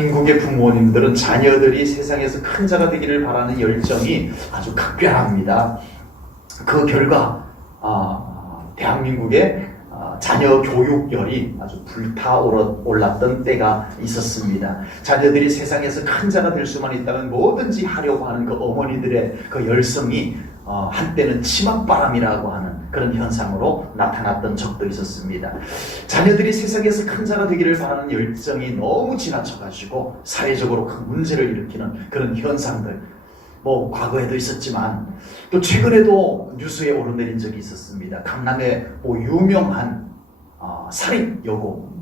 대한민국의 부모님들은 자녀들이 세상에서 큰 자가 되기를 바라는 열정이 아주 각별합니다. 그 결과 대한민국의 자녀 교육열이 아주 불타올랐던 때가 있었습니다. 자녀들이 세상에서 큰 자가 될 수만 있다면 뭐든지 하려고 하는 그 어머니들의 그 열성이 한때는 치맛바람이라고 하는 그런 현상으로 나타났던 적도 있었습니다. 자녀들이 세상에서 큰 자가 되기를 바라는 열정이 너무 지나쳐가지고 사회적으로 큰 문제를 일으키는 그런 현상들, 과거에도 있었지만 또 최근에도 뉴스에 오르내린 적이 있었습니다. 강남에 유명한 사립 여고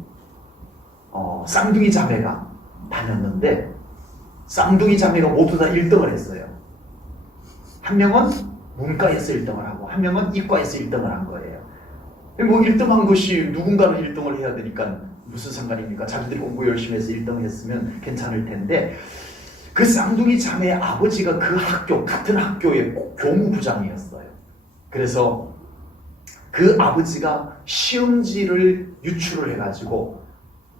쌍둥이 자매가 다녔는데 쌍둥이 자매가 모두 다 1등을 했어요. 한 명은 문과에서 1등을 하고 한 명은 이과에서 1등을 한 거예요. 1등한 것이 누군가는 1등을 해야 되니까 무슨 상관입니까? 자기들이 공부 열심히 해서 1등을 했으면 괜찮을 텐데, 그 쌍둥이 자매의 아버지가 그 학교, 같은 학교의 교무부장이었어요. 그래서 그 아버지가 시험지를 유출을 해가지고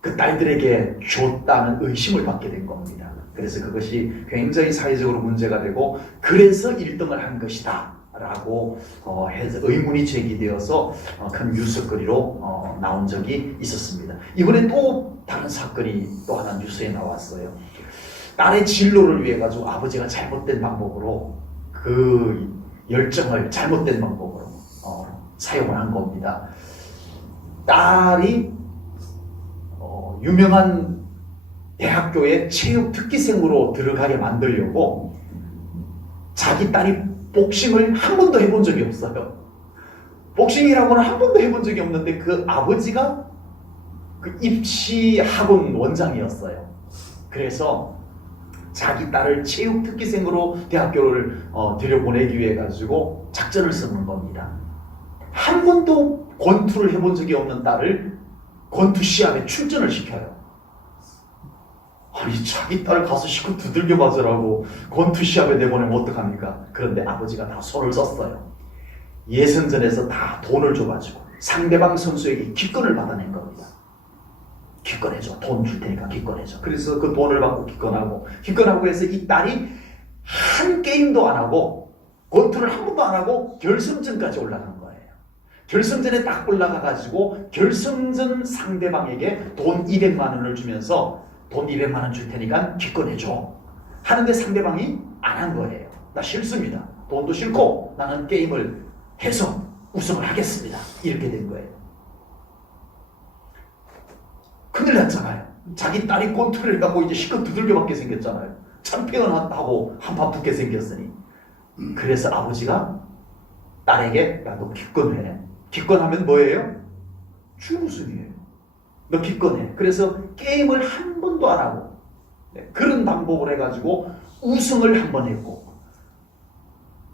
그 딸들에게 줬다는 의심을 받게 된 겁니다. 그래서 그것이 굉장히 사회적으로 문제가 되고, 그래서 1등을 한 것이다 라고 해서 의문이 제기되어서 큰 뉴스거리로 나온 적이 있었습니다. 이번에 또 다른 사건이 또 하나 뉴스에 나왔어요. 딸의 진로를 위해 가지고 아버지가 잘못된 방법으로 그 열정을 잘못된 방법으로 사용을 한 겁니다. 딸이 유명한 대학교에 체육 특기생으로 들어가게 만들려고 자기 딸이 복싱을 한 번도 해본 적이 없어요. 복싱이라고는 한 번도 해본 적이 없는데 그 아버지가 그 입시학원 원장이었어요. 그래서 자기 딸을 체육 특기생으로 대학교를 들여보내기 위해 가지고 작전을 쓰는 겁니다. 한 번도 권투를 해본 적이 없는 딸을 권투 시합에 출전을 시켜요. 아니, 자기 딸 가서 시컷 두들겨 맞으라고 권투 시합에 내보내면 어떡합니까? 그런데 아버지가 다 손을 썼어요. 예선전에서 다 돈을 줘가지고 상대방 선수에게 기권을 받아낸 겁니다. 기권해줘. 돈 줄 테니까 기권해줘. 그래서 그 돈을 받고 기권하고 해서 이 딸이 한 게임도 안 하고 권투를 한 번도 안 하고 결승전까지 올라간 거예요. 결승전에 딱 올라가가지고 결승전 상대방에게 돈 200만 원을 주면서 돈 200만 원 줄 테니까 기권해줘 하는데 상대방이 안 한 거예요. 나 싫습니다. 돈도 싫고 나는 게임을 해서 우승을 하겠습니다. 이렇게 된 거예요. 큰일 났잖아요. 자기 딸이 권투를 해갖고 이제 시컷 두들겨 맞게 생겼잖아요. 챔피언하고 한판 붙게 생겼으니. 그래서 아버지가 딸에게 야, 너 기권해. 기권하면 뭐예요? 준우승이에요. 너 기권해. 그래서 게임을 한 번도 안 하고 그런 방법을 해가지고 우승을 한 번 했고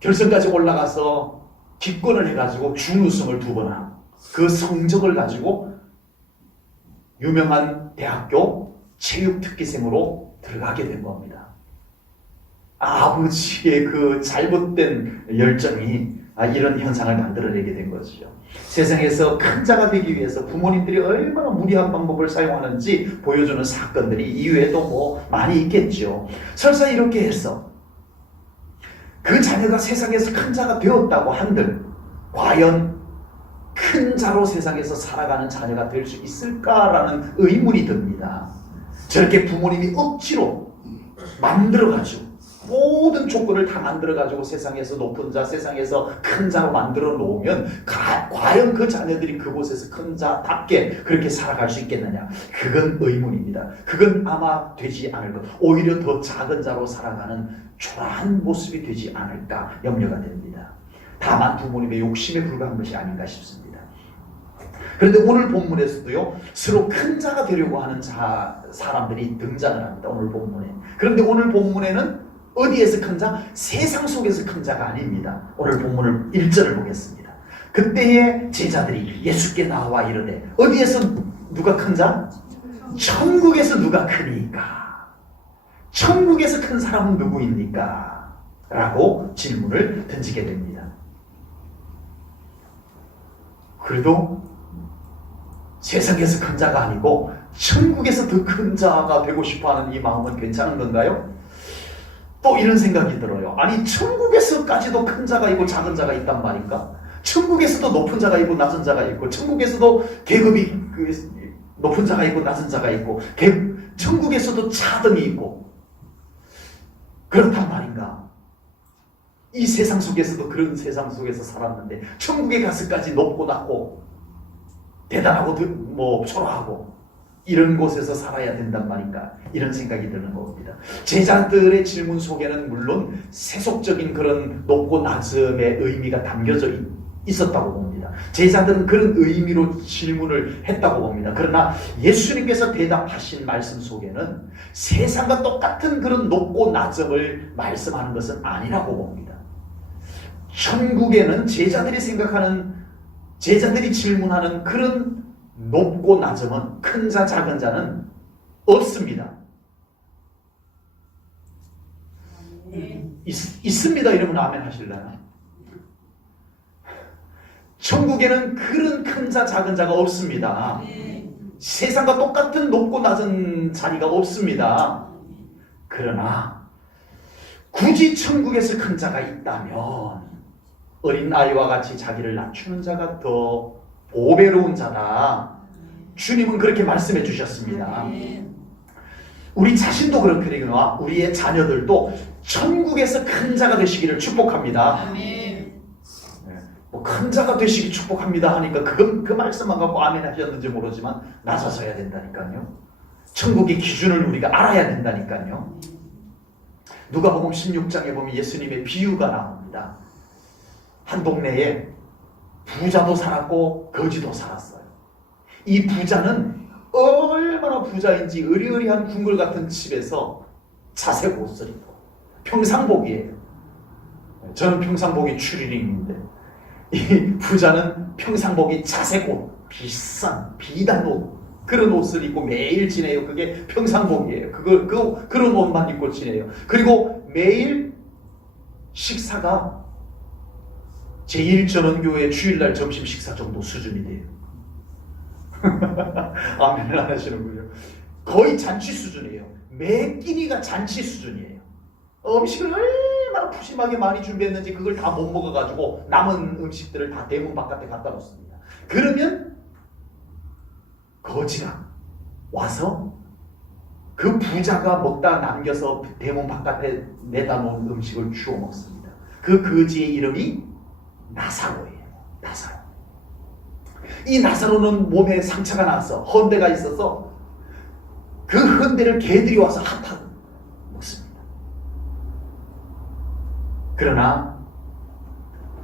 결승까지 올라가서 기권을 해가지고 준우승을 2번 하고 그 성적을 가지고 유명한 대학교 체육특기생으로 들어가게 된 겁니다. 아버지의 그 잘못된 열정이 이런 현상을 만들어내게 된 것이죠. 세상에서 큰 자가 되기 위해서 부모님들이 얼마나 무리한 방법을 사용하는지 보여주는 사건들이 이외에도 많이 있겠죠. 설사 이렇게 해서 그 자녀가 세상에서 큰 자가 되었다고 한들 과연 큰 자로 세상에서 살아가는 자녀가 될 수 있을까라는 의문이 듭니다. 저렇게 부모님이 억지로 만들어가지고 모든 조건을 다 만들어가지고 세상에서 높은 자, 세상에서 큰 자로 만들어 놓으면 과연 그 자녀들이 그곳에서 큰 자답게 그렇게 살아갈 수 있겠느냐? 그건 의문입니다. 그건 아마 되지 않을 것. 오히려 더 작은 자로 살아가는 초라한 모습이 되지 않을까 염려가 됩니다. 다만 부모님의 욕심에 불과한 것이 아닌가 싶습니다. 그런데 오늘 본문에서도요, 서로 큰 자가 되려고 하는 사람들이 등장을 합니다. 오늘 본문에. 그런데 오늘 본문에는 어디에서 큰 자? 세상 속에서 큰 자가 아닙니다. 오늘 본문을 1절을 보겠습니다. 그때의 제자들이 예수께 나와 이르되 어디에서 누가 큰 자? 천국에서 누가 크니까? 천국에서 큰 사람은 누구입니까? 라고 질문을 던지게 됩니다. 그래도 세상에서 큰 자가 아니고 천국에서 더 큰 자가 되고 싶어하는 이 마음은 괜찮은 건가요? 또 이런 생각이 들어요. 아니 천국에서까지도 큰 자가 있고 작은 자가 있단 말인가? 천국에서도 높은 자가 있고 낮은 자가 있고, 천국에서도 계급이 높은 자가 있고 낮은 자가 있고, 천국에서도 차등이 있고, 그렇단 말인가? 이 세상 속에서도 그런 세상 속에서 살았는데 천국에 가서까지 높고 낮고 대단하고 초라하고 이런 곳에서 살아야 된단 말인가? 이런 생각이 드는 겁니다. 제자들의 질문 속에는 물론 세속적인 그런 높고 낮음의 의미가 담겨져 있었다고 봅니다. 제자들은 그런 의미로 질문을 했다고 봅니다. 그러나 예수님께서 대답하신 말씀 속에는 세상과 똑같은 그런 높고 낮음을 말씀하는 것은 아니라고 봅니다. 천국에는 제자들이 질문하는 그런 높고 낮음은, 큰 자 작은 자는 없습니다. 있습니다 이러면 아멘 하실래요? 천국에는 그런 큰 자 작은 자가 없습니다. 세상과 똑같은 높고 낮은 자리가 없습니다. 그러나 굳이 천국에서 큰 자가 있다면 어린 아이와 같이 자기를 낮추는 자가 더 보배로운 자다. 주님은 그렇게 말씀해 주셨습니다. 우리 자신도 그렇거든요. 우리의 자녀들도 천국에서 큰 자가 되시기를 축복합니다. 큰 자가 되시기 축복합니다 하니까 그 말씀만 갖고 아멘 하셨는지 모르지만 낮아져야 된다니까요. 천국의 기준을 우리가 알아야 된다니까요. 누가복음 16장에 보면 예수님의 비유가 나옵니다. 한 동네에 부자도 살았고 거지도 살았어요. 이 부자는 얼마나 부자인지 으리으리한 궁궐 같은 집에서 자색 옷을 입고, 평상복이에요. 저는 평상복이 추리닝인데 이 부자는 평상복이 자색 옷, 비싼 비단 옷, 그런 옷을 입고 매일 지내요. 그게 평상복이에요. 그런 옷만 입고 지내요. 그리고 매일 식사가 제1전원교회 주일날 점심 식사 정도 수준이 돼요. 아멘 안 하시는군요. 거의 잔치 수준이에요. 매 끼니가 잔치 수준이에요. 음식을 얼마나 푸짐하게 많이 준비했는지 그걸 다 못 먹어가지고 남은 음식들을 다 대문 바깥에 갖다 놓습니다. 그러면 거지가 와서 그 부자가 먹다 남겨서 대문 바깥에 내다 놓은 음식을 주워 먹습니다. 그 거지의 이름이 나사로예요. 나사로. 이 나사로는 몸에 상처가 나서 헌대가 있어서 그 헌대를 개들이 와서 핫하고 먹습니다. 그러나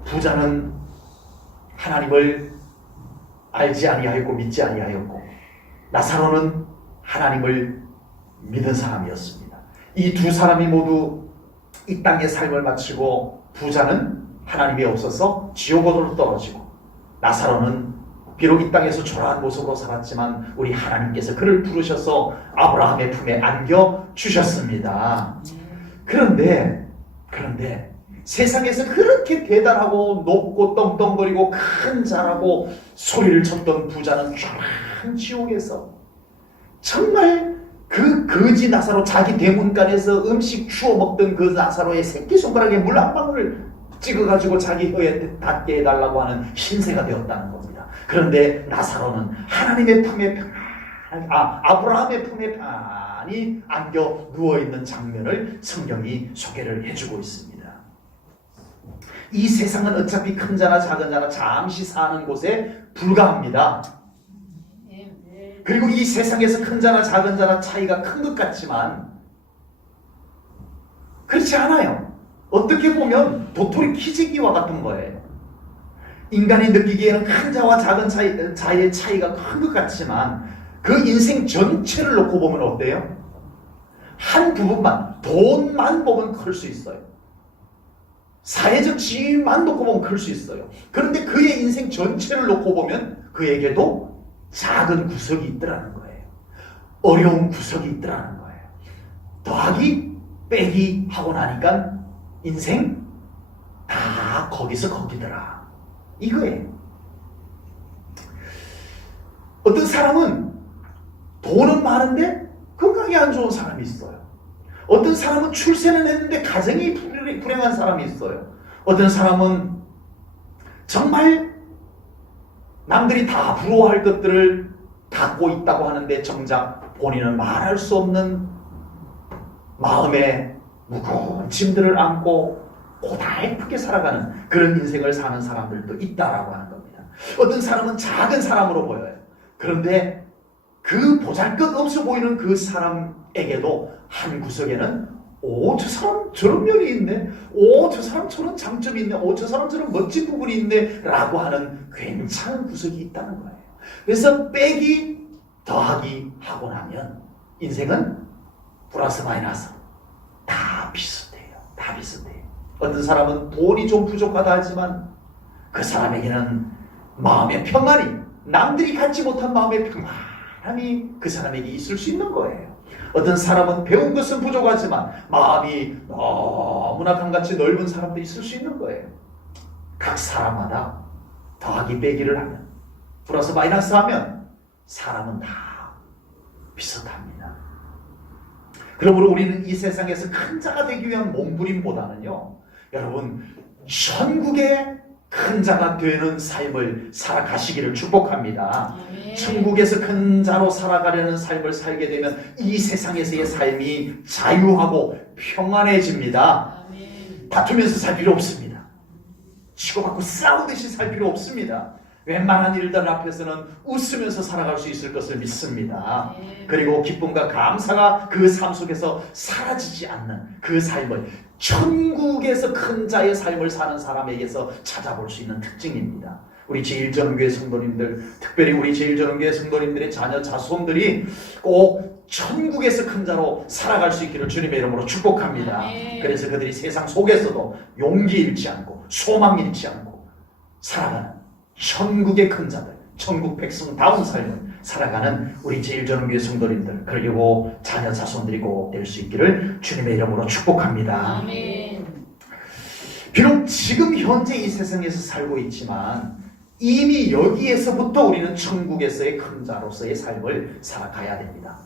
부자는 하나님을 알지 아니하였고 믿지 아니하였고, 나사로는 하나님을 믿은 사람이었습니다. 이 두 사람이 모두 이 땅의 삶을 마치고 부자는 하나님이 없어서 지옥으로 떨어지고, 나사로는 비록 이 땅에서 초라한 모습으로 살았지만 우리 하나님께서 그를 부르셔서 아브라함의 품에 안겨 주셨습니다. 그런데 세상에서 그렇게 대단하고 높고 떵떵거리고 큰 자라고 소리를 쳤던 부자는 쫙 지옥에서 정말 그 거지 나사로, 자기 대문간에서 음식 주워 먹던 그 나사로의 새끼손가락에 물 한 방울 찍어가지고 자기 혀에 닿게 해달라고 하는 신세가 되었다는 겁니다. 그런데 나사로는 하나님의 품에 아브라함의 품에 편히 안겨 누워있는 장면을 성경이 소개를 해주고 있습니다. 이 세상은 어차피 큰 자나 작은 자나 잠시 사는 곳에 불과합니다. 그리고 이 세상에서 큰 자나 작은 자나 차이가 큰 것 같지만 그렇지 않아요. 어떻게 보면 도토리 키재기와 같은 거예요. 인간이 느끼기에는 큰 자와 작은 자의 차이가 큰 것 같지만 그 인생 전체를 놓고 보면 어때요? 한 부분만, 돈만 보면 클 수 있어요. 사회적 지위만 놓고 보면 클 수 있어요. 그런데 그의 인생 전체를 놓고 보면 그에게도 작은 구석이 있더라는 거예요. 어려운 구석이 있더라는 거예요. 더하기 빼기 하고 나니까 인생 다 거기서 거기더라, 이거예요. 어떤 사람은 돈은 많은데 건강이 안 좋은 사람이 있어요. 어떤 사람은 출세는 했는데 가정이 불행한 사람이 있어요. 어떤 사람은 정말 남들이 다 부러워할 것들을 갖고 있다고 하는데 정작 본인은 말할 수 없는 마음에 무거운 짐들을 안고 고달프게 살아가는 그런 인생을 사는 사람들도 있다라고 하는 겁니다. 어떤 사람은 작은 사람으로 보여요. 그런데 그 보잘것없어 보이는 그 사람에게도 한 구석에는 저 사람 저런 면이 있네. 저 사람 저런 장점이 있네. 저 사람 저런 멋진 부분이 있네. 라고 하는 괜찮은 구석이 있다는 거예요. 그래서 빼기 더하기 하고 나면 인생은 플러스 마이너스 다 비슷해요. 다 비슷해요. 어떤 사람은 돈이 좀 부족하다 하지만 그 사람에게는 마음의 평안이, 남들이 갖지 못한 마음의 평안함이 그 사람에게 있을 수 있는 거예요. 어떤 사람은 배운 것은 부족하지만 마음이 너무나 강같이 넓은 사람도 있을 수 있는 거예요. 각 사람마다 더하기 빼기를 하면, 플러스 마이너스 하면 사람은 다 비슷합니다. 그러므로 우리는 이 세상에서 큰 자가 되기 위한 몸부림보다는요, 여러분 천국의 큰 자가 되는 삶을 살아가시기를 축복합니다. 아멘. 천국에서 큰 자로 살아가려는 삶을 살게 되면 이 세상에서의 삶이 자유하고 평안해집니다. 아멘. 다투면서 살 필요 없습니다. 치고받고 싸우듯이 살 필요 없습니다. 웬만한 일들 앞에서는 웃으면서 살아갈 수 있을 것을 믿습니다. 그리고 기쁨과 감사가 그 삶 속에서 사라지지 않는 그 삶을 천국에서 큰 자의 삶을 사는 사람에게서 찾아볼 수 있는 특징입니다. 우리 제1전교회 성도님들, 특별히 우리 제1전교회 성도님들의 자녀 자손들이 꼭 천국에서 큰 자로 살아갈 수 있기를 주님의 이름으로 축복합니다. 그래서 그들이 세상 속에서도 용기 잃지 않고 소망 잃지 않고 살아가는 천국의 큰 자들, 천국 백성다운 삶을 살아가는 우리 제1전교회 성도님들, 그리고 자녀 자손들이 꼭 될 수 있기를 주님의 이름으로 축복합니다. 아멘. 비록 지금 현재 이 세상에서 살고 있지만 이미 여기에서부터 우리는 천국에서의 큰 자로서의 삶을 살아가야 됩니다.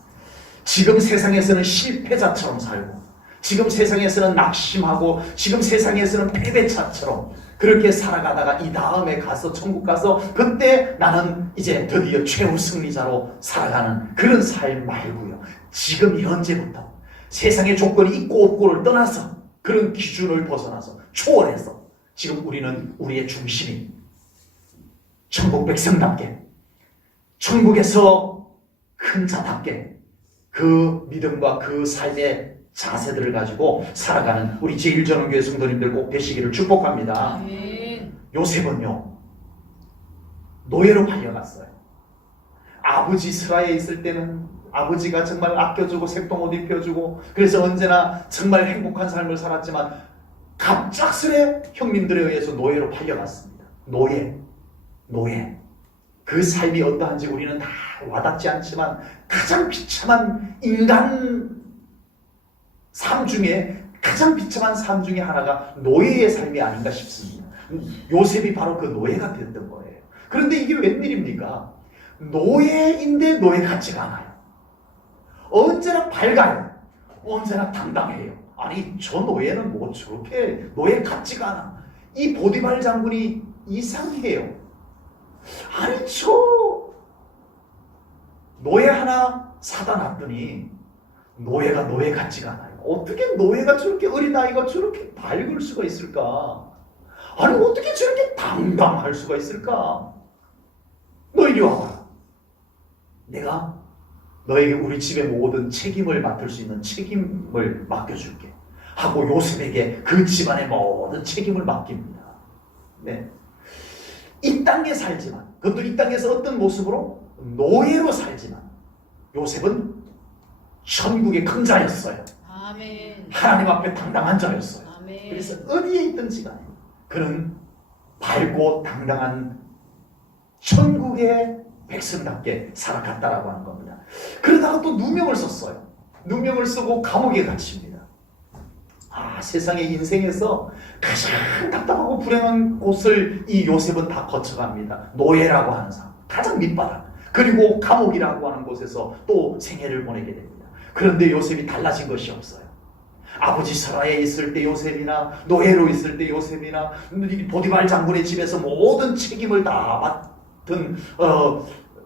지금 세상에서는 실패자처럼 살고, 지금 세상에서는 낙심하고, 지금 세상에서는 패배자처럼 그렇게 살아가다가 이 다음에 가서 천국 가서 그때 나는 이제 드디어 최후 승리자로 살아가는 그런 삶 말고요. 지금 현재부터 세상의 조건이 있고 없고를 떠나서 그런 기준을 벗어나서 초월해서 지금 우리는 우리의 중심이 천국 백성답게, 천국에서 큰 자답게 그 믿음과 그 삶의 자세들을 가지고 살아가는 우리 제1전원교회 성도님들 꼭 되시기를 축복합니다. 아멘. 요셉은요, 노예로 팔려갔어요. 아버지 스라에 있을 때는 아버지가 정말 아껴주고 색동옷 입혀주고 그래서 언제나 정말 행복한 삶을 살았지만 갑작스레 형님들에 의해서 노예로 팔려갔습니다. 노예. 그 삶이 어떠한지 우리는 다 와닿지 않지만 가장 비참한 인간 삶 중에 가장 비참한 삶 중에 하나가 노예의 삶이 아닌가 싶습니다. 요셉이 바로 그 노예가 됐던 거예요. 그런데 이게 웬일입니까? 노예인데 노예 같지가 않아요. 언제나 밝아요. 언제나 당당해요. 아니 저 노예는 뭐 저렇게 노예 같지가 않아. 이 보디발 장군이 이상해요. 아니 저 노예 하나 사다 놨더니 노예가 노예 같지가 않아요. 어떻게 노예가 저렇게 어린아이가 저렇게 밝을 수가 있을까? 아니 어떻게 저렇게 당당할 수가 있을까? 너 이리 와봐. 내가 너에게 우리 집의 모든 책임을 맡을 수 있는 책임을 맡겨줄게 하고 요셉에게 그 집안의 모든 책임을 맡깁니다. 네. 이 땅에 살지만, 그것도 이 땅에서 어떤 모습으로? 노예로 살지만 요셉은 천국의 큰 자였어요. 아멘. 하나님 앞에 당당한 자였어요. 아멘. 그래서 어디에 있든지 간에 그는 밝고 당당한 천국의 백성답게 살아갔다라고 하는 겁니다. 그러다가 또 누명을 썼어요. 누명을 쓰고 감옥에 갇힙니다. 세상의 인생에서 가장 답답하고 불행한 곳을 이 요셉은 다 거쳐갑니다. 노예라고 하는 삶, 가장 밑바닥. 그리고 감옥이라고 하는 곳에서 또 생애를 보내게 됩니다. 그런데 요셉이 달라진 것이 없어요. 아버지 서라에 있을 때 요셉이나 노예로 있을 때 요셉이나 보디발 장군의 집에서 모든 책임을 다 맡은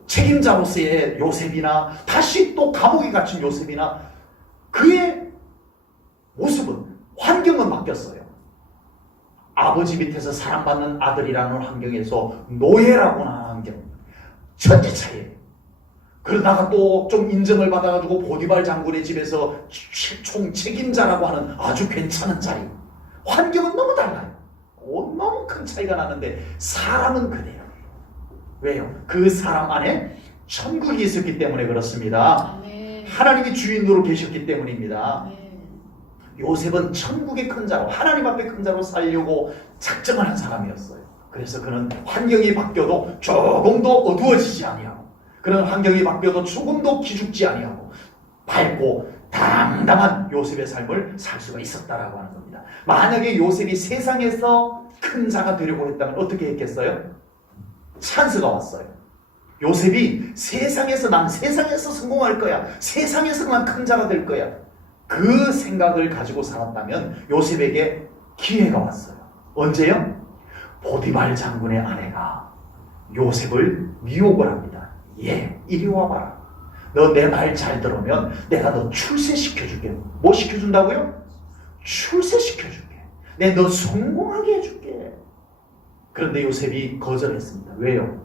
책임자로서의 요셉이나 다시 또 감옥에 갇힌 요셉이나 그의 모습은 환경은 바뀌었어요. 아버지 밑에서 사랑받는 아들이라는 환경에서 노예라고 하는 환경, 천지 차이예요. 그러다가 또 좀 인정을 받아가지고 보디발 장군의 집에서 총 책임자라고 하는 아주 괜찮은 자리. 환경은 너무 달라요. 너무 큰 차이가 나는데 사람은 그래요. 왜요? 그 사람 안에 천국이 있었기 때문에 그렇습니다. 하나님이 주인으로 계셨기 때문입니다. 요셉은 천국의 큰 자로, 하나님 앞에 큰 자로 살려고 작정을 한 사람이었어요. 그래서 그는 환경이 바뀌어도 조금도 어두워지지 아니하고, 그런 환경이 바뀌어도 조금도 기죽지 아니하고 밝고 당당한 요셉의 삶을 살 수가 있었다라고 하는 겁니다. 만약에 요셉이 세상에서 큰 자가 되려고 했다면 어떻게 했겠어요? 찬스가 왔어요. 요셉이 난 세상에서 성공할 거야, 세상에서 난 큰 자가 될 거야, 그 생각을 가지고 살았다면 요셉에게 기회가 왔어요. 언제요? 보디발 장군의 아내가 요셉을 미혹을 합니다. 이리 와봐라. 너 내 말 잘 들으면 내가 너 출세시켜줄게. 뭐 시켜준다고요? 출세시켜줄게. 너 성공하게 해줄게. 그런데 요셉이 거절했습니다. 왜요?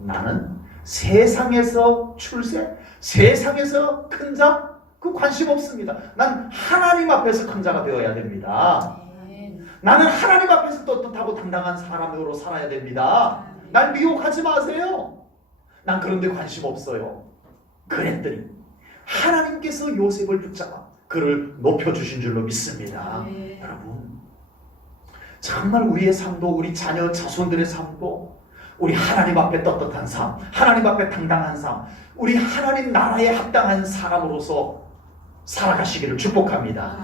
나는 세상에서 출세, 세상에서 큰 자, 그 관심 없습니다. 난 하나님 앞에서 큰 자가 되어야 됩니다. 나는 하나님 앞에서 떳떳하고 당당한 사람으로 살아야 됩니다. 날 미혹하지 마세요. 난 그런 데 관심 없어요. 그랬더니 하나님께서 요셉을 붙잡아 그를 높여주신 줄로 믿습니다. 여러분, 정말 우리의 삶도, 우리 자녀 자손들의 삶도 우리 하나님 앞에 떳떳한 삶, 하나님 앞에 당당한 삶, 우리 하나님 나라에 합당한 사람으로서 살아가시기를 축복합니다.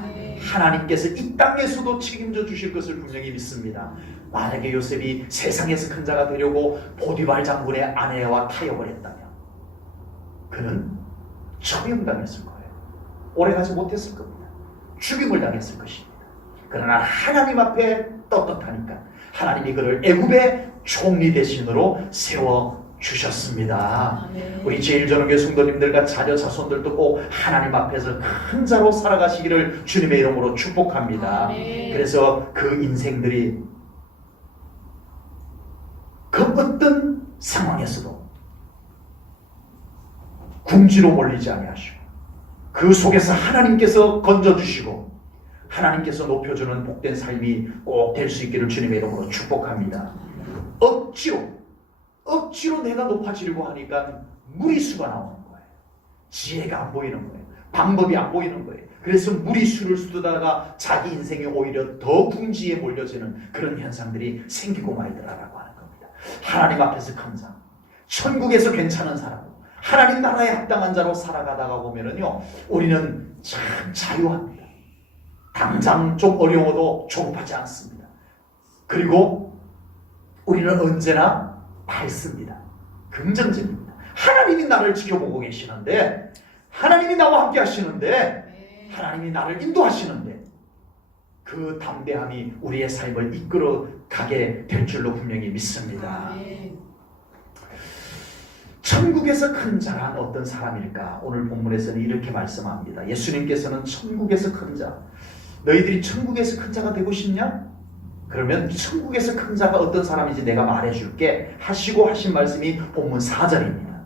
하나님께서 이 땅에서도 책임져 주실 것을 분명히 믿습니다. 만약에 요셉이 세상에서 큰 자가 되려고 보디발 장군의 아내와 타협을 했다면 그는 처형당했을 거예요. 오래가지 못했을 겁니다. 죽임을 당했을 것입니다. 그러나 하나님 앞에 떳떳하니까 하나님이 그를 애굽의 총리 대신으로 세워주셨습니다. 우리 제일전후교 성도님들과 자녀 자손들도 꼭 하나님 앞에서 큰 자로 살아가시기를 주님의 이름으로 축복합니다. 그래서 그 인생들이 그 어떤 상황에서도 궁지로 몰리지 아니하시고 그 속에서 하나님께서 건져주시고 하나님께서 높여주는 복된 삶이 꼭 될 수 있기를 주님의 이름으로 축복합니다. 억지로 내가 높아지려고 하니까 무리수가 나오는 거예요. 지혜가 안 보이는 거예요. 방법이 안 보이는 거예요. 그래서 무리수를 쓰다가 자기 인생이 오히려 더 궁지에 몰려지는 그런 현상들이 생기고 말더라라고 하는 겁니다. 하나님 앞에서 큰 자, 천국에서 괜찮은 사람, 하나님 나라에 합당한 자로 살아가다가 보면은요, 우리는 참 자유합니다. 당장 좀 어려워도 조급하지 않습니다. 그리고 우리는 언제나 밝습니다. 긍정적입니다. 하나님이 나를 지켜보고 계시는데, 하나님이 나와 함께 하시는데, 하나님이 나를 인도하시는데, 그 담대함이 우리의 삶을 이끌어 가게 될 줄로 분명히 믿습니다. 천국에서 큰 자란 어떤 사람일까? 오늘 본문에서는 이렇게 말씀합니다. 예수님께서는 천국에서 큰 자, 너희들이 천국에서 큰 자가 되고 싶냐? 그러면 천국에서 큰 자가 어떤 사람인지 내가 말해줄게 하시고 하신 말씀이 본문 4절입니다.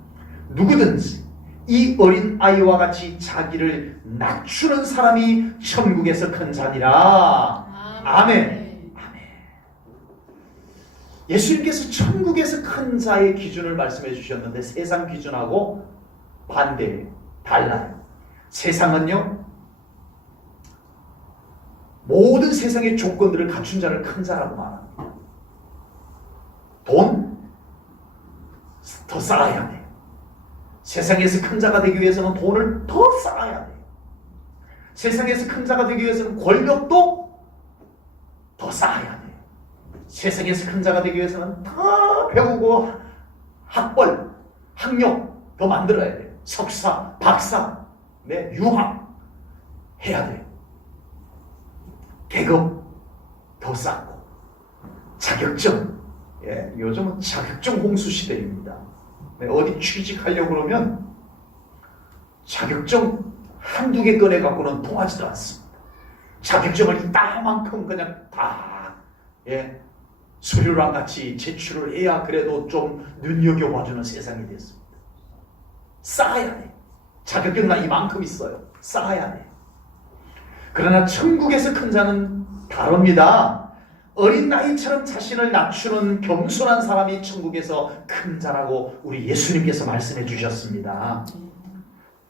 누구든지 이 어린 아이와 같이 자기를 낮추는 사람이 천국에서 큰 자니라. 아멘. 예수님께서 천국에서 큰 자의 기준을 말씀해 주셨는데 세상 기준하고 반대예요. 달라요. 세상은요, 모든 세상의 조건들을 갖춘 자를 큰 자라고 말합니다. 돈? 더 쌓아야 돼요. 세상에서 큰 자가 되기 위해서는 돈을 더 쌓아야 돼요. 세상에서 큰 자가 되기 위해서는 권력도 더 쌓아야 돼요. 세상에서 큰 자가 되기 위해서는 더 배우고 학력 더 만들어야 돼요. 석사, 박사, 네, 유학 해야 돼요. 계급 더 쌓고 자격증, 예, 요즘은 자격증 홍수 시대입니다. 네, 어디 취직하려고 그러면 자격증 한두 개 꺼내갖고는 통하지도 않습니다. 자격증을 이따만큼 그냥 다, 예, 서류랑 같이 제출을 해야 그래도 좀 눈여겨봐주는 세상이 됐습니다. 쌓아야 돼. 자격증은 이만큼 있어요. 쌓아야 돼. 그러나 천국에서 큰 자는 다릅니다. 어린 나이처럼 자신을 낮추는 겸손한 사람이 천국에서 큰 자라고 우리 예수님께서 말씀해 주셨습니다.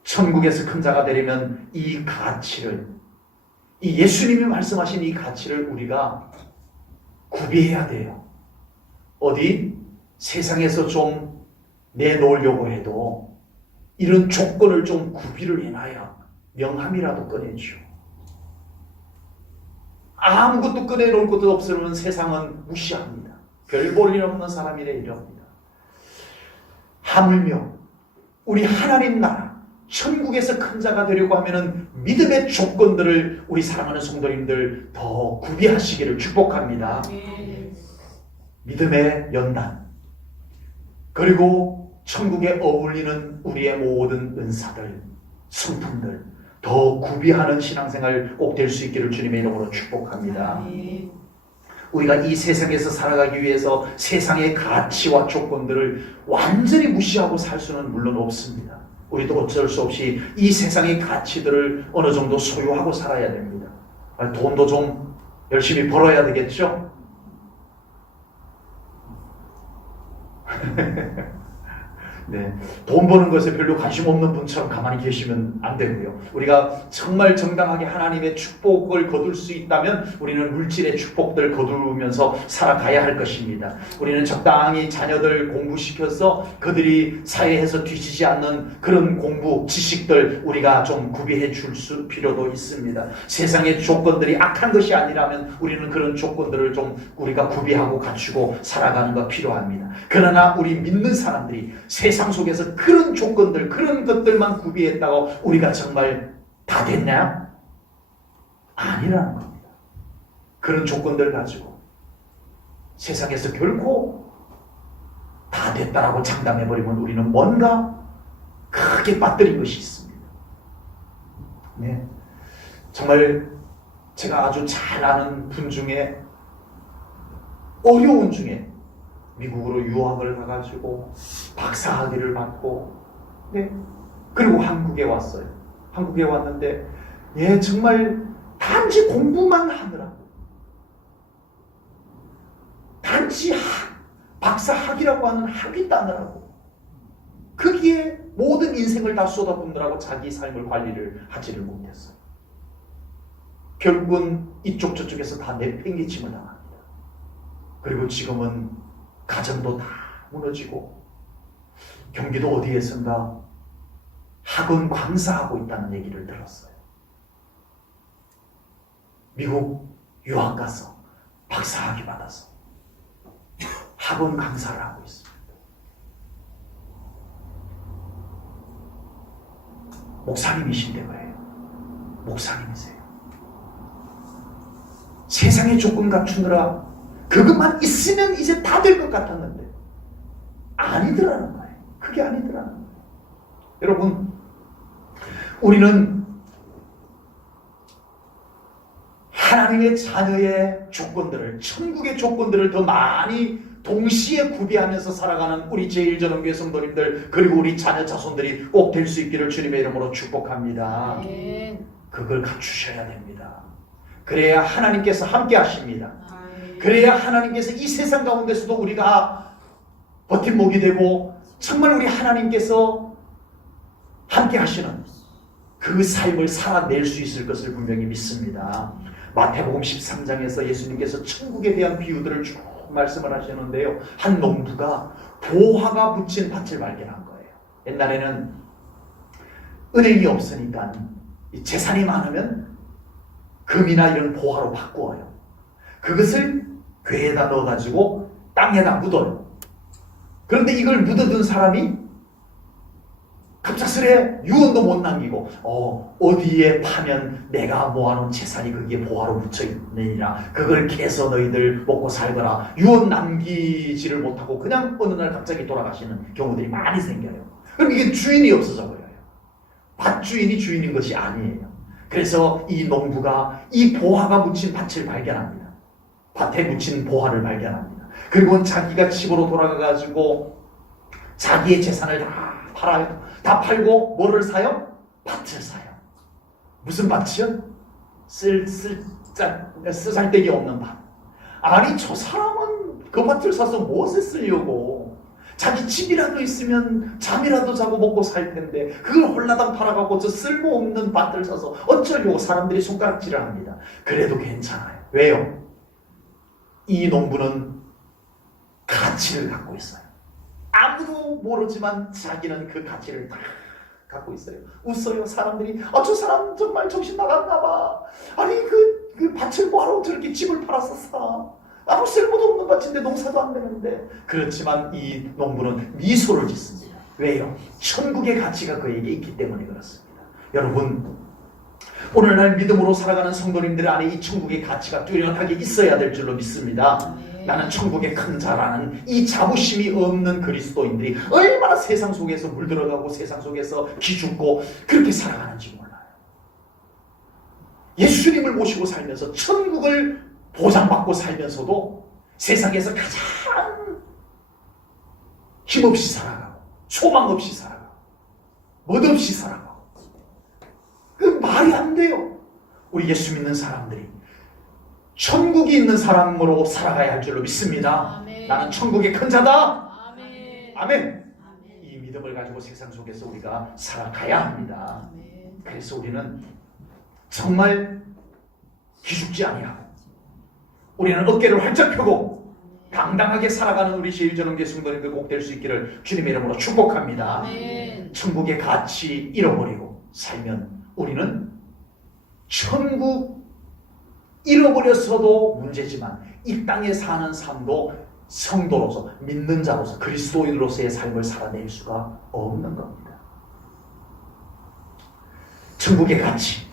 천국에서 큰 자가 되려면 이 가치를, 이 예수님이 말씀하신 이 가치를 우리가 구비해야 돼요. 어디 세상에서 좀 내놓으려고 해도 이런 조건을 좀 구비를 해놔야 명함이라도 꺼내죠. 아무것도 꺼내놓을 것도 없으면 세상은 무시합니다. 별 볼 일 없는 사람이래 이럽니다. 하물며 우리 하나님 나라 천국에서 큰 자가 되려고 하면은 믿음의 조건들을 우리 사랑하는 성도님들 더 구비하시기를 축복합니다. 믿음의 연단, 그리고 천국에 어울리는 우리의 모든 은사들, 성품들 더 구비하는 신앙생활 꼭 될 수 있기를 주님의 이름으로 축복합니다. 우리가 이 세상에서 살아가기 위해서 세상의 가치와 조건들을 완전히 무시하고 살 수는 물론 없습니다. 우리도 어쩔 수 없이 이 세상의 가치들을 어느 정도 소유하고 살아야 됩니다. 돈도 좀 열심히 벌어야 되겠죠? 네, 돈 버는 것에 별로 관심 없는 분처럼 가만히 계시면 안 되고요. 우리가 정말 정당하게 하나님의 축복을 거둘 수 있다면 우리는 물질의 축복들 거두면서 살아가야 할 것입니다. 우리는 적당히 자녀들 공부시켜서 그들이 사회에서 뒤지지 않는 그런 공부, 지식들 우리가 좀 구비해 줄 필요도 있습니다. 세상의 조건들이 악한 것이 아니라면 우리는 그런 조건들을 좀 우리가 구비하고 갖추고 살아가는 거 필요합니다. 그러나 우리 믿는 사람들이 세상 속에서 그런 조건들, 그런 것들만 구비했다고 우리가 정말 다 됐나요? 아니라는 겁니다. 그런 조건들 가지고 세상에서 결코 다 됐다라고 장담해버리면 우리는 뭔가 크게 빠뜨린 것이 있습니다. 네, 정말 제가 아주 잘 아는 분 중에 어려운 중에 미국으로 유학을 가가지고 박사학위를 받고, 네, 그리고 한국에 왔어요. 한국에 왔는데, 예, 정말 단지 공부만 하느라고, 단지 박사학위라고 하는 학위 따느라고, 거기에 모든 인생을 다 쏟아붓느라고 자기 삶을 관리를 하지를 못했어요. 결국은 이쪽 저쪽에서 다 내팽개침을 당합니다. 그리고 지금은 가정도 다 무너지고 경기도 어디에선가 학원 강사하고 있다는 얘기를 들었어요. 미국 유학 가서 박사학위 받아서 학원 강사를 하고 있습니다. 목사님이신데 왜요? 목사님이세요. 세상의 조건 갖추느라 그것만 있으면 이제 다 될 것 같았는데 아니더라는 거예요. 그게 아니더라는 거예요. 여러분, 우리는 하나님의 자녀의 조건들을, 천국의 조건들을 더 많이 동시에 구비하면서 살아가는 우리 제1전원교회 성도님들, 그리고 우리 자녀 자손들이 꼭 될 수 있기를 주님의 이름으로 축복합니다. 그걸 갖추셔야 됩니다. 그래야 하나님께서 함께 하십니다. 그래야 하나님께서 이 세상 가운데서도 우리가 버팀목이 되고 정말 우리 하나님께서 함께 하시는 그 삶을 살아낼 수 있을 것을 분명히 믿습니다. 마태복음 13장에서 예수님께서 천국에 대한 비유들을 쭉 말씀을 하시는데요. 한 농부가 보화가 붙인 밭을 발견한 거예요. 옛날에는 은행이 없으니까 재산이 많으면 금이나 이런 보화로 바꾸어요. 그것을 괴에다 넣어가지고 땅에다 묻어요. 그런데 이걸 묻어둔 사람이 갑작스레 유언도 못 남기고 어디에 파면 내가 모아놓은 재산이 거기에 보화로 묻혀있느니라 그걸 캐서 너희들 먹고 살거라. 유언 남기지를 못하고 그냥 어느 날 갑자기 돌아가시는 경우들이 많이 생겨요. 그럼 이게 주인이 없어져 버려요. 밭주인이 주인인 것이 아니에요. 그래서 이 농부가 이 보화가 묻힌 밭을 발견합니다. 밭에 묻힌 보화를 발견합니다. 그리고 자기가 집으로 돌아가가지고 자기의 재산을 다 팔아요. 다 팔고 뭐를 사요? 밭을 사요. 무슨 밭이요? 쓰잘데기 없는 밭. 아니 저 사람은 그 밭을 사서 무엇에 쓰려고? 자기 집이라도 있으면 잠이라도 자고 먹고 살 텐데 그걸 홀라당 팔아갖고 저 쓸모없는 밭을 사서 어쩌려고 사람들이 손가락질을 합니다. 그래도 괜찮아요. 왜요? 이 농부는 가치를 갖고 있어요. 아무도 모르지만 자기는 그 가치를 다 갖고 있어요. 웃어요. 사람들이 저 사람 정말 정신 나갔나 봐. 아니 그 밭을 뭐하러 저렇게 집을 팔아서 사. 아무 쓸모도 없는 밭인데 농사도 안 되는데. 그렇지만 이 농부는 미소를 짓습니다. 왜요? 천국의 가치가 그에게 있기 때문에 그렇습니다. 여러분 오늘날 믿음으로 살아가는 성도님들 안에 이 천국의 가치가 뚜렷하게 있어야 될 줄로 믿습니다. 나는 천국의 큰 자라는 이 자부심이 없는 그리스도인들이 얼마나 세상 속에서 물들어가고 세상 속에서 기죽고 그렇게 살아가는지 몰라요. 예수님을 모시고 살면서 천국을 보장받고 살면서도 세상에서 가장 힘없이 살아가고 소망 없이 살아가고 멋없이 살아가고 그 말이 안 돼요. 우리 예수 믿는 사람들이 천국이 있는 사람으로 살아가야 할 줄로 믿습니다. 아멘. 나는 천국의 큰 자다. 아멘. 아멘. 이 믿음을 가지고 세상 속에서 우리가 살아가야 합니다. 아멘. 그래서 우리는 정말 기죽지 아니하고 우리는 어깨를 활짝 펴고 당당하게 살아가는 우리 제일전원계 성도님들 꼭 될 수 있기를 주님의 이름으로 축복합니다. 아멘. 천국의 가치 잃어버리고 살면 우리는 천국 잃어버렸어도 문제지만 이 땅에 사는 삶도 성도로서 믿는 자로서 그리스도인으로서의 삶을 살아낼 수가 없는 겁니다. 천국의 가치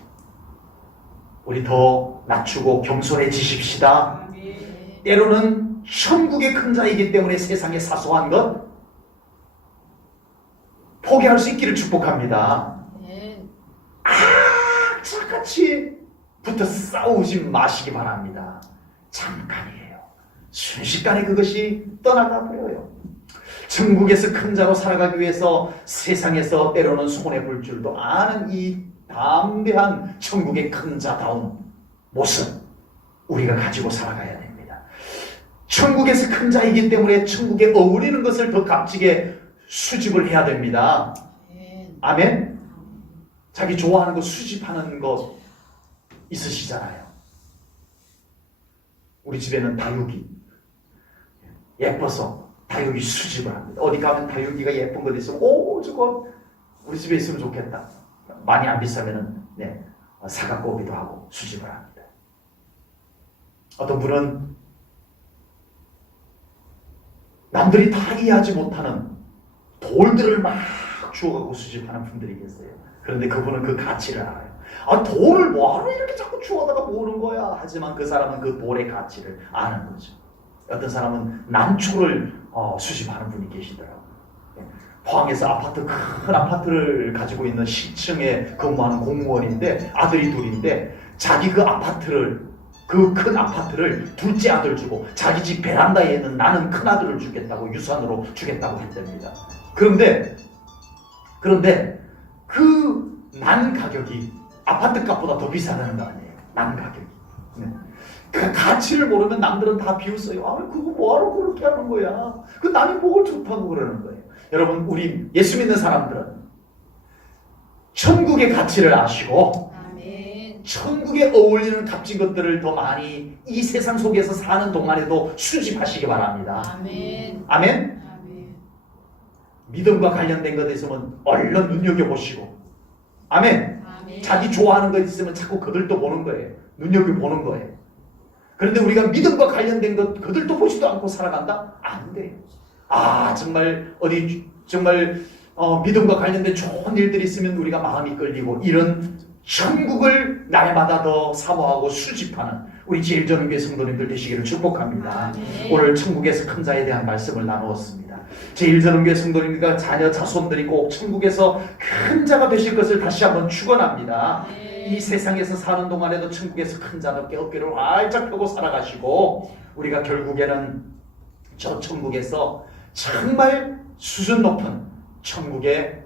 우리 더 낮추고 겸손해지십시다. 때로는 천국의 큰 자이기 때문에 세상의 사소한 것 포기할 수 있기를 축복합니다. 악착같이 부터 싸우지 마시기 바랍니다. 잠깐이에요. 순식간에 그것이 떠나가 버려요. 천국에서 큰 자로 살아가기 위해서 세상에서 때로는 손해볼 줄도 아는 이 담대한 천국의 큰 자다운 모습 우리가 가지고 살아가야 됩니다. 천국에서 큰 자이기 때문에 천국에 어울리는 것을 더 값지게 수집을 해야 됩니다. 아멘. 자기 좋아하는 거 수집하는 거 있으시잖아요. 우리 집에는 다육이 예뻐서 다육이 수집을 합니다. 어디 가면 다육이가 예쁜 것 있으면 저거 우리 집에 있으면 좋겠다. 많이 안 비싸면은 사갖고 오기도 하고 수집을 합니다. 어떤 분은 남들이 다 이해하지 못하는 돌들을 막 주워가고 수집하는 분들이 계세요. 그런데 그분은 그 가치를 알아요. 돌을 뭐하러 이렇게 자꾸 주워다가 모으는 거야. 하지만 그 사람은 그 돌의 가치를 아는 거죠. 어떤 사람은 난초를 수집하는 분이 계시더라고요. 포항에서 큰 아파트를 가지고 있는 시층에 근무하는 공무원인데 아들이 둘인데 자기 그 큰 아파트를 둘째 아들 주고 자기 집 베란다에 있는 나는 큰 아들을 주겠다고 유산으로 주겠다고 했답니다. 그런데 그 난 가격이 아파트 값보다 더 비싸다는 거 아니에요. 난 가격이. 그 가치를 모르면 남들은 다 비웃어요. 그거 뭐하러 그렇게 하는 거야. 그 남이 뭘 좋다고 그러는 거예요. 여러분 우리 예수 믿는 사람들은 천국의 가치를 아시고 아멘. 천국에 어울리는 값진 것들을 더 많이 이 세상 속에서 사는 동안에도 수집하시기 바랍니다. 아멘. 아멘. 아멘. 믿음과 관련된 것에 있으면 얼른 눈여겨보시고 아멘. 아멘. 자기 좋아하는 것 있으면 자꾸 그들도 보는 거예요. 눈여겨보는 거예요. 그런데 우리가 믿음과 관련된 것 그들도 보지도 않고 살아간다? 안 돼요. 정말 어디 정말 믿음과 관련된 좋은 일들이 있으면 우리가 마음이 끌리고 이런 천국을 날마다 더 사모하고 수집하는 우리 제일전교회 성도님들 되시기를 축복합니다. 오늘 천국에서 큰 자에 대한 말씀을 나누었습니다. 제일전교회 성도님과 자녀 자손들이 꼭 천국에서 큰 자가 되실 것을 다시 한번 축원합니다. 이 세상에서 사는 동안에도 천국에서 큰 자답게 어깨를 활짝 펴고 살아가시고 우리가 결국에는 저 천국에서 정말 수준 높은 천국의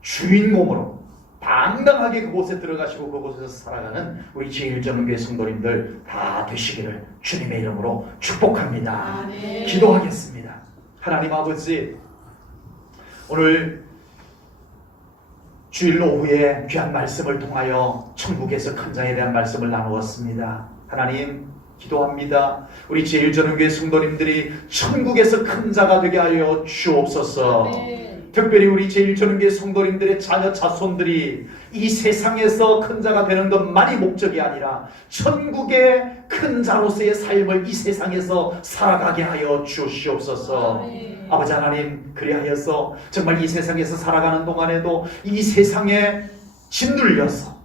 주인공으로 당당하게 그곳에 들어가시고 그곳에서 살아가는 우리 제일전교회 성도님들 다 되시기를 주님의 이름으로 축복합니다. 기도하겠습니다. 하나님 아버지, 오늘 주일 오후에 귀한 말씀을 통하여 천국에서 큰 자에 대한 말씀을 나누었습니다. 하나님 기도합니다. 우리 제일전교회 성도님들이 천국에서 큰 자가 되게 하여 주옵소서. 특별히 우리 제일전교회 성도님들의 자녀 자손들이 이 세상에서 큰 자가 되는 것만이 목적이 아니라 천국의 큰 자로서의 삶을 이 세상에서 살아가게 하여 주시옵소서. 아버지 하나님, 그리하여서 정말 이 세상에서 살아가는 동안에도 이 세상에 짓눌려서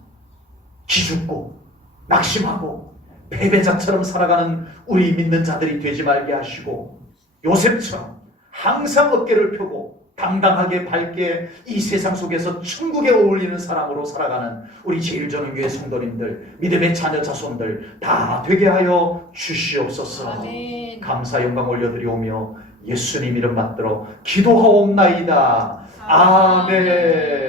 기죽고 낙심하고 패배자처럼 살아가는 우리 믿는 자들이 되지 말게 하시고 요셉처럼 항상 어깨를 펴고 당당하게 밝게 이 세상 속에서 천국에 어울리는 사람으로 살아가는 우리 제일전교회 성도님들, 믿음의 자녀 자손들 다 되게 하여 주시옵소서. 아멘. 감사 영광 올려드리오며 예수님 이름 받들어 기도하옵나이다. 아멘.